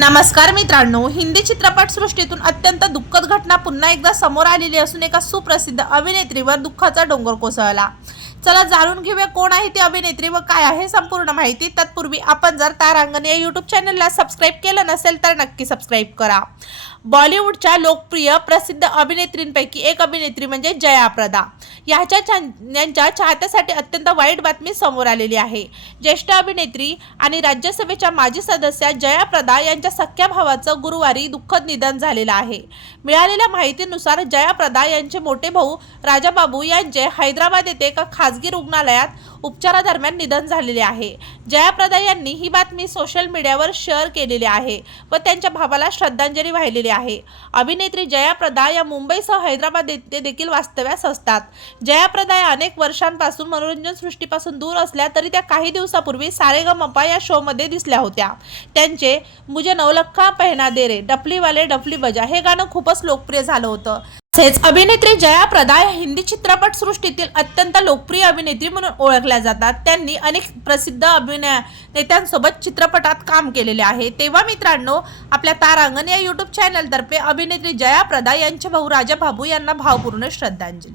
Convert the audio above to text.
नमस्कार मित्रांनो हिंदी चित्रपटसृष्टीतून अत्यंत दुःखद घटना पुन्हा एकदा समोर आलेली असून एका सुप्रसिद्ध अभिनेत्रीवर दुःखाचा डोंगर कोसळला. चला जाणून घेऊया कोण आहे ती अभिनेत्री व काय आहे संपूर्ण माहिती. तत्पूर्वी आपण जर तारांगण या यूट्यूब चॅनलला सबस्क्राईब केलं नसेल तर नक्की सबस्क्राईब करा. बॉलिवूडच्या लोकप्रिय प्रसिद्ध अभिनेत्रींपैकी एक अभिनेत्री म्हणजे जया प्रदा. याच्या यांच्या चाहत्यासाठी अत्यंत वाईट बातमी समोर आलेली आहे. ज्येष्ठ अभिनेत्री आणि राज्यसभेच्या माजी सदस्या जया प्रदा यांच्या सख्या भावाचं गुरुवारी दुःखद निधन झालेलं आहे. मिळालेल्या माहितीनुसार जया प्रदा यांचे मोठे भाऊ राजाबाबू यांचे हैदराबाद येथे एका खासगी रुग्णालयात उपचारादरम्यान निधन झालेले आहे. जयाप्रदा यांनी ही बातमी सोशल मीडियावर शेअर केलेली आहे व त्यांच्या भावाला श्रद्धांजली वाहिलेली आहे. अभिनेत्री जयाप्रदा या मुंबईसह हैदराबाद येथे देखील वास्तव्यास असतात. जयाप्रदा या अनेक वर्षांपासून मनोरंजन सृष्टीपासून दूर असल्या तरी त्या काही दिवसापूर्वी सारेगमपा या शोमध्ये दिसल्या होत्या. त्यांचे मुझे नवलखा पहना दे रे डफलीवाले डफली बजा हे गाणं खूपच लोकप्रिय झालं होतं. तसेच अभिनेत्री जया प्रदा या हिंदी चित्रपट सृष्टीतील अत्यंत लोकप्रिय अभिनेत्री म्हणून ओळखल्या जातात. त्यांनी अनेक प्रसिद्ध अभिनय नेत्यांसोबत चित्रपटात काम केलेले आहे. तेव्हा मित्रांनो आपल्या तारांगण या युट्यूब चॅनलतर्फे अभिनेत्री जया प्रदा यांचे भाऊ राजा बाबू यांना भावपूर्ण श्रद्धांजली.